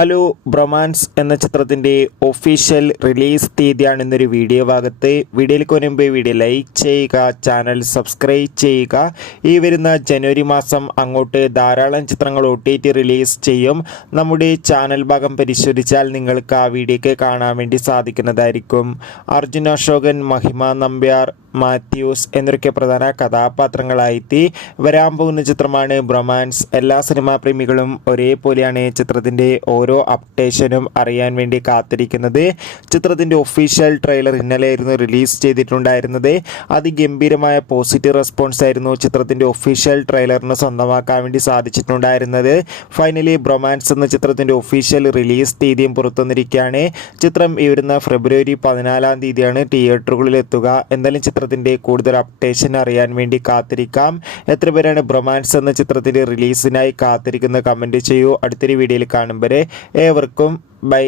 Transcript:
Hello bromance എന്ന ചിത്രത്തിന്റെ official release തീയതിയാണ് ഇന്നൊരു വീഡിയോ ഭാഗത്ത്. വീഡിയോയിലേക്ക് വരുമ്പോൾ വീഡിയോ ലൈക്ക് ചെയ്യുക ചാനൽ സബ്സ്ക്രൈബ് ചെയ്യുക. ഈ വരുന്ന ജനുവരി മാസം അങ്ങോട്ട് ധാരാളം ചിത്രങ്ങൾ ഒ റിലീസ് ചെയ്യും. നമ്മുടെ ചാനൽ ഭാഗം പരിശോധിച്ചാൽ നിങ്ങൾക്ക് ആ വീഡിയോയ്ക്ക് കാണാൻ വേണ്ടി സാധിക്കുന്നതായിരിക്കും. അർജുൻ അശോകൻ മഹിമ നമ്പ്യാർ മാത്യൂസ് എന്നൊക്കെ പ്രധാന കഥാപാത്രങ്ങളായെത്തി. വരാൻ പോകുന്ന ചിത്രമാണ് ബ്രൊമാൻസ് എല്ലാ സിനിമാ പ്രേമികളും ഒരേപോലെയാണ് ചിത്രത്തിന്റെ ഓരോ അപ്ഡേഷനും അറിയാൻ വേണ്ടി കാത്തിരിക്കുന്നത്. ചിത്രത്തിന്റെ ഒഫീഷ്യൽ ട്രെയിലർ ഇന്നലെയായിരുന്നു റിലീസ് ചെയ്തിട്ടുണ്ടായിരുന്നത്. അതിഗംഭീരമായ പോസിറ്റീവ് റെസ്പോൺസ് ആയിരുന്നു ചിത്രത്തിന്റെ ഒഫീഷ്യൽ ട്രെയിലറിന് സ്വന്തമാക്കാൻ വേണ്ടി സാധിച്ചിട്ടുണ്ടായിരുന്നത്. ഫൈനലി ബ്രൊമാൻസ് എന്ന ചിത്രത്തിന്റെ ഒഫീഷ്യൽ റിലീസ് തീയതിയും പുറത്തുവന്നിരിക്കുകയാണ് ചിത്രം ഈ വരുന്ന ഫെബ്രുവരി പതിനാലാം തീയതിയാണ് തിയേറ്ററുകളിൽ എത്തുക എന്തായാലും ചിത്രത്തിന്റെ കൂടുതൽ അപ്ഡേഷൻ അറിയാൻ വേണ്ടി കാത്തിരിക്കാം. എത്ര പേരാണ് ബ്രൊമാൻസ് എന്ന ചിത്രത്തിന്റെ റിലീസിനായി കാത്തിരിക്കുന്ന കമന്റ് ചെയ്യൂ. അടുത്തൊരു വീഡിയോയിൽ കാണും വരെ. ഏവർക്കും ബൈ